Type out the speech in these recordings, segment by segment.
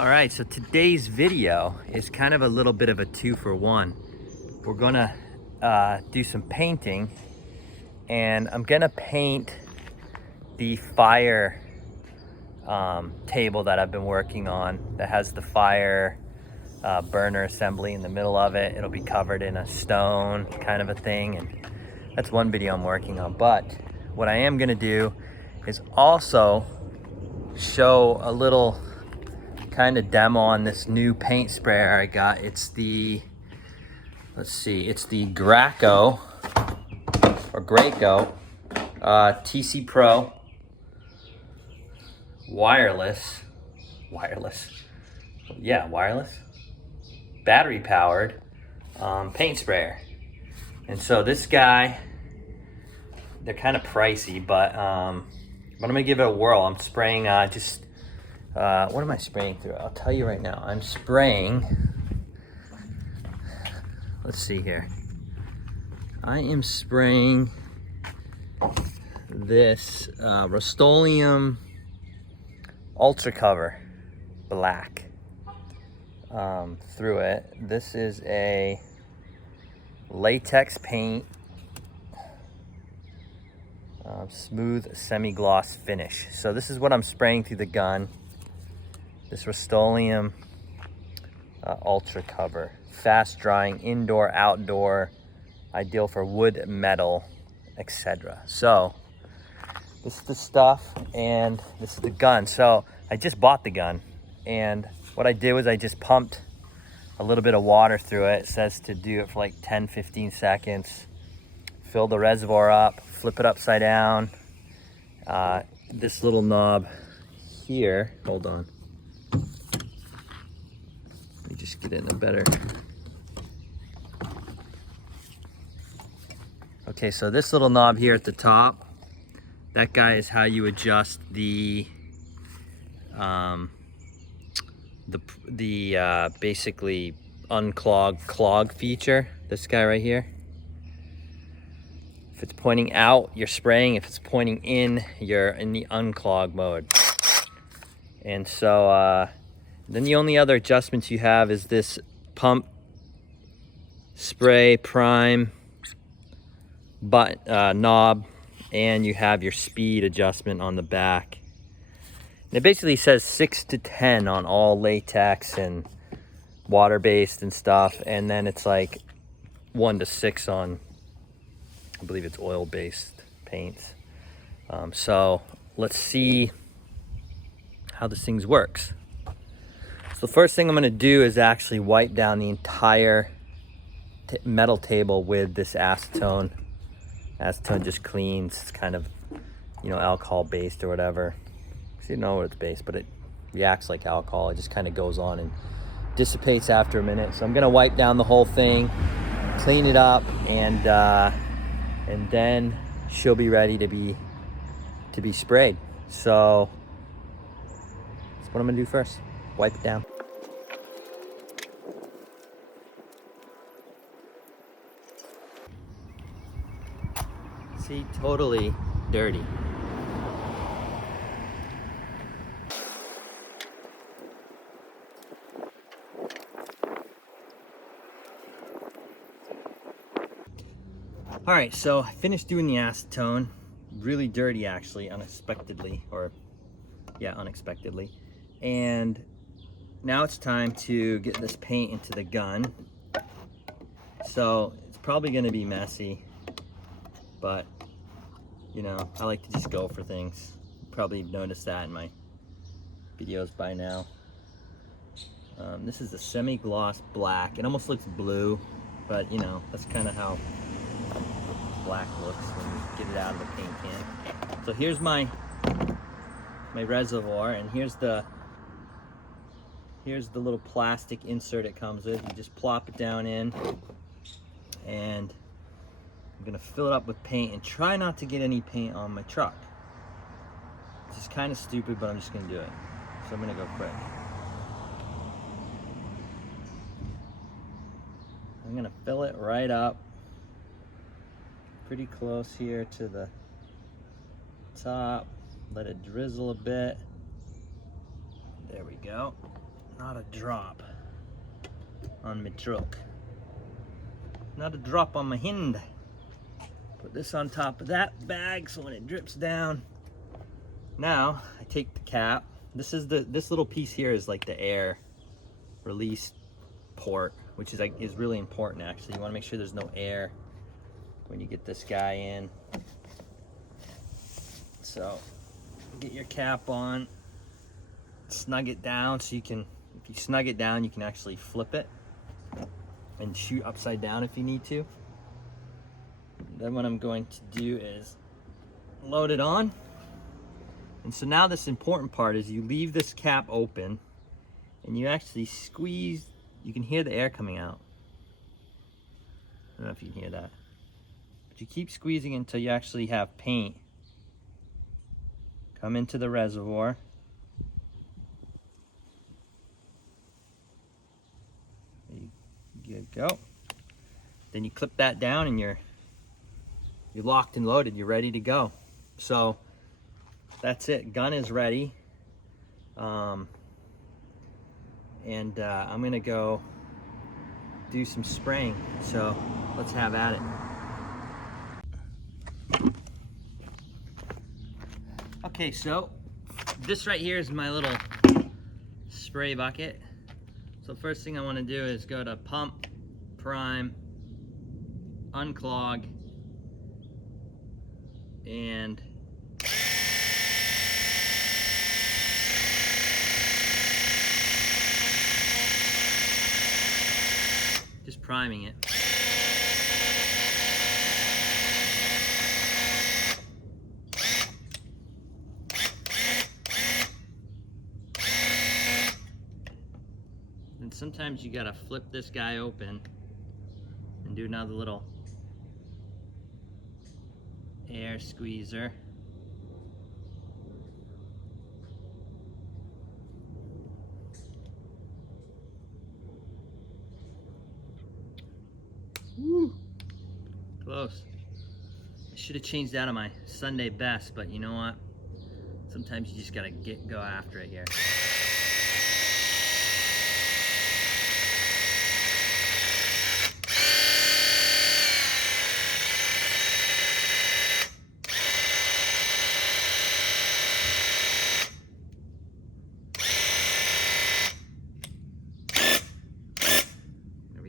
All right, so today's video is kind of a little bit of a 2-for-1. We're gonna do some painting, and I'm gonna paint the fire table that I've been working on that has the fire burner assembly in the middle of it. It'll be covered in a stone kind of a thing, and that's one video I'm working on. But what I am gonna do is also show a little kind of demo on this new paint sprayer I got. It's the, it's the Graco TC Pro wireless, battery powered paint sprayer. And so this guy, they're kind of pricey, but I'm gonna give it a whirl. I'm spraying what am I spraying through? I'll tell you right now. I'm spraying, let's see here. I am spraying this Rust-Oleum Ultra Cover Black through it. This is a latex paint, smooth semi-gloss finish. So this is what I'm spraying through the gun. This Rust-Oleum Ultra Cover, fast drying, indoor, outdoor, ideal for wood, metal, etc. So this is the stuff, and this is the gun. So I just bought the gun, and what I did was I just pumped a little bit of water through it. It says to do it for like 10-15 seconds. Fill the reservoir up, flip it upside down. This little knob here, hold on. Let me just get it in a better. Okay, so this little knob here at the top, that guy is how you adjust the basically clog feature. This guy right here. If it's pointing out, you're spraying. If it's pointing in, you're in the unclog mode. And so then the only other adjustments you have is this pump, spray, prime, knob, and you have your speed adjustment on the back. And it basically says 6 to 10 on all latex and water-based and stuff, and then it's like 1 to 6 on, I believe it's oil-based paints. So let's see how this thing works. So the first thing I'm gonna do is actually wipe down the entire metal table with this acetone. Acetone just cleans. It's kind of, alcohol based or whatever. So you know what it's based, but it reacts like alcohol. It just kind of goes on and dissipates after a minute. So I'm gonna wipe down the whole thing, clean it up, and then she'll be ready to be sprayed. So that's what I'm gonna do first. Wipe it down. See, totally dirty. All right, so I finished doing the acetone. Really dirty, actually, unexpectedly. And now it's time to get this paint into the gun. So it's probably gonna be messy, but I like to just go for things. You probably noticed that in my videos by now. This is a semi-gloss black. It almost looks blue, but that's kind of how black looks when you get it out of the paint can. So here's my reservoir, and here's the little plastic insert it comes with. You just plop it down in, and I'm gonna fill it up with paint and try not to get any paint on my truck. This is kind of stupid, but I'm just gonna do it. So I'm gonna go quick. I'm gonna fill it right up, pretty close here to the top. Let it drizzle a bit. There we go. not a drop on my truck. Not a drop on my hind. Put this on top of that bag so when it drips down. Now I take the cap. This little piece here is like the air release port, which is really important actually. You want to make sure there's no air when you get this guy in. So get your cap on, snug it down so you can, if you snug it down, you can actually flip it and shoot upside down if you need to. Then what I'm going to do is load it on. And so now this important part is you leave this cap open and you actually squeeze. You can hear the air coming out. I don't know if you can hear that. But you keep squeezing until you actually have paint come into the reservoir. There you go. Then you clip that down and you're locked and loaded. You're ready to go. So that's it. Gun is ready. I'm gonna go do some spraying. So let's have at it. Okay, so this right here is my little spray bucket. So first thing I want to do is go to pump, prime, unclog, and just priming it. And sometimes you gotta flip this guy open and do another little air squeezer. Woo! Close. I should have changed out of my Sunday best, but you know what? Sometimes you just gotta go after it here.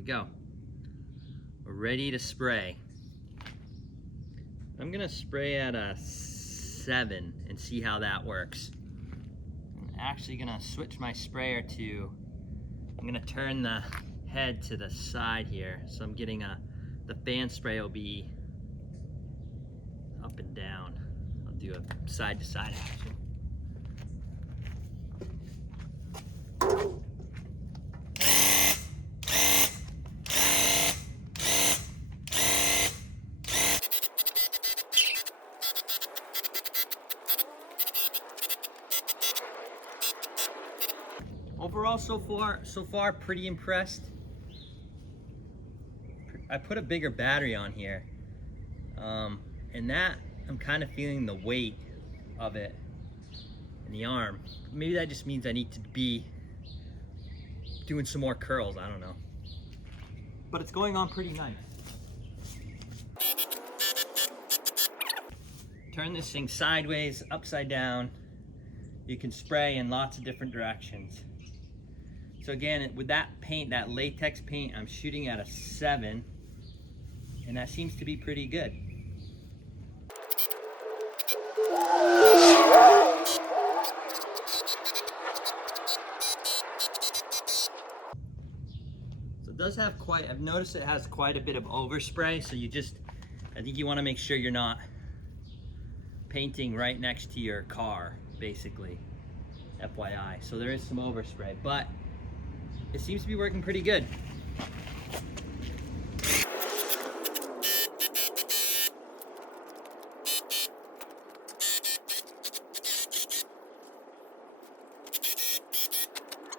Go. We're ready to spray. I'm gonna spray at a 7 and see how that works. I'm actually gonna switch my sprayer to, I'm gonna turn the head to the side here. So I'm getting the fan spray will be up and down. I'll do a side to side action. Overall, so far, pretty impressed. I put a bigger battery on here, and that I'm kind of feeling the weight of it in the arm. Maybe that just means I need to be doing some more curls. I don't know, but it's going on pretty nice. Turn this thing sideways, upside down. You can spray in lots of different directions. So again, with that paint, that latex paint, I'm shooting at a 7, and that seems to be pretty good. So it does have I've noticed it has quite a bit of overspray, so I think you want to make sure you're not painting right next to your car, basically, FYI. So there is some overspray, but it seems to be working pretty good.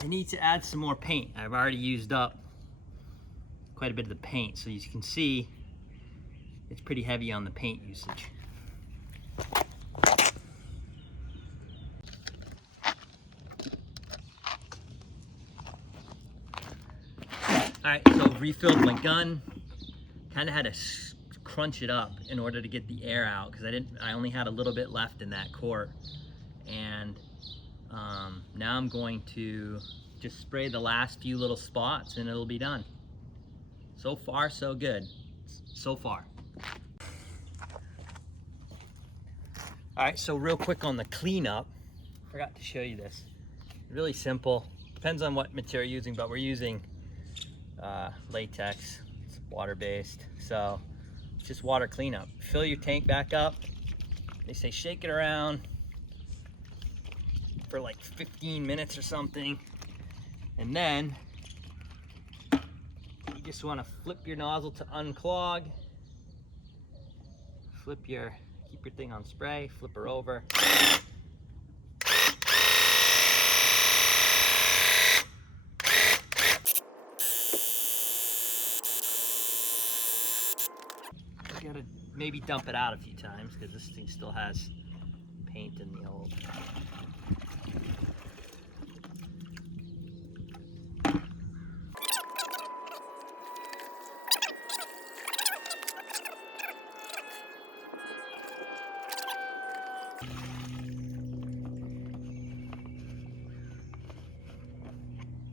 I need to add some more paint. I've already used up quite a bit of the paint, so as you can see, it's pretty heavy on the paint usage. All right, so refilled my gun. Kind of had to crunch it up in order to get the air out because I only had a little bit left in that quart. And now I'm going to just spray the last few little spots and it'll be done. So far, so good. So far. All right, so real quick on the cleanup, forgot to show you this. Really simple, depends on what material you're using, but we're using latex, it's water-based, so it's just water cleanup. Fill your tank back up. They say shake it around for like 15 minutes or something, and then you just want to flip your nozzle to unclog, keep your thing on spray, flip her over. You gotta maybe dump it out a few times because this thing still has paint in the old.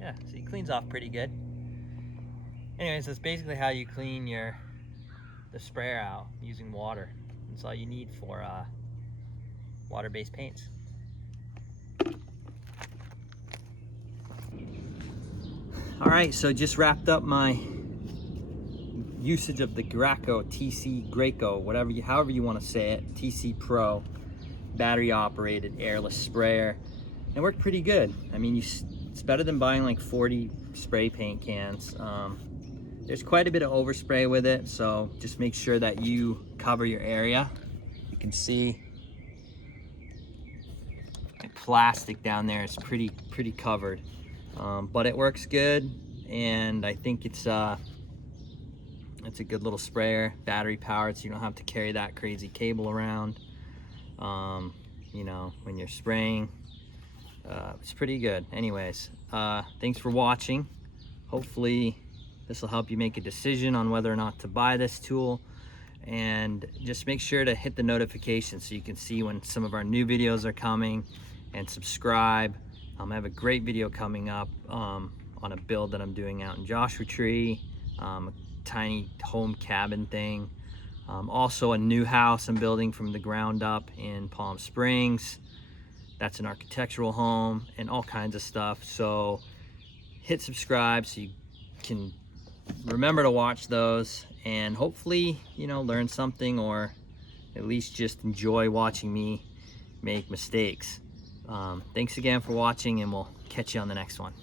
Yeah, so it cleans off pretty good. Anyways, that's basically how you clean the sprayer out using water. That's all you need for water-based paints. All right, so just wrapped up my usage of the Graco Graco, however you want to say it, TC Pro battery operated airless sprayer. It worked pretty good. I mean, it's better than buying like 40 spray paint cans. There's quite a bit of overspray with it, so just make sure that you cover your area. You can see the plastic down there is pretty covered, but it works good, and I think it's a good little sprayer, battery powered, so you don't have to carry that crazy cable around. You know, when you're spraying, it's pretty good. Anyways, thanks for watching. Hopefully this will help you make a decision on whether or not to buy this tool, and just make sure to hit the notification so you can see when some of our new videos are coming, and subscribe. I have a great video coming up on a build that I'm doing out in Joshua Tree, a tiny home cabin thing. Also a new house I'm building from the ground up in Palm Springs. That's an architectural home, and all kinds of stuff. So hit subscribe so you can remember to watch those, and hopefully, you know, learn something, or at least just enjoy watching me make mistakes. Thanks again for watching, and we'll catch you on the next one.